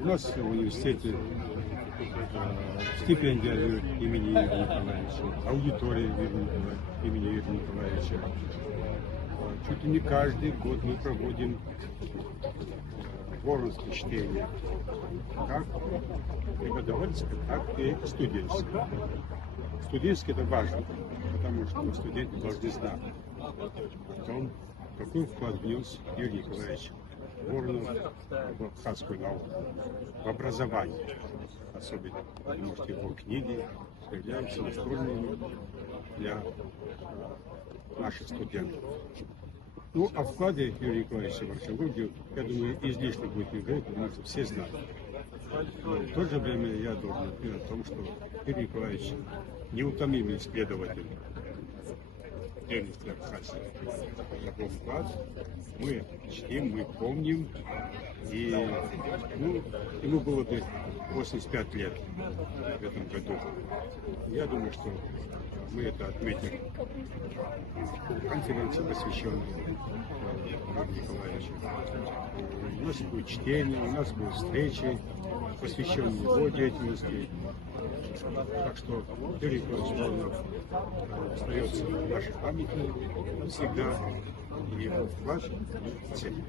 У нас в университете стипендия имени Юрия Николаевича, аудитория имени Юрия Николаевича. Чуть ли не каждый год мы проводим воронские чтения, как преподавательское, так и студенческое. Студенческое это важно, потому что студенты должны знать о том, какой вклад внес Юрий Николаевич Воронов в абхазскую науку, в образование особенно, потому что его книги являются настольными для наших студентов. Ну, о вкладе Юрия Николаевича в археологию, я думаю, излишне будет не говорить, потому что все знают. Но в то же время я должен говорить о том, что Юрий Николаевич неутомимый исследователь древности Абхазии. Его вклад мы чтим, мы помним, и ему было бы 85 лет в этом году. Я думаю, что мы это отметим в конференции, посвященной Юрию Николаевичу. У нас будет чтение, у нас будут встречи, посвященные его деятельности. Так что Юрий Николаевич Воронов остается в нашей памяти всегда, и его вклад ценен.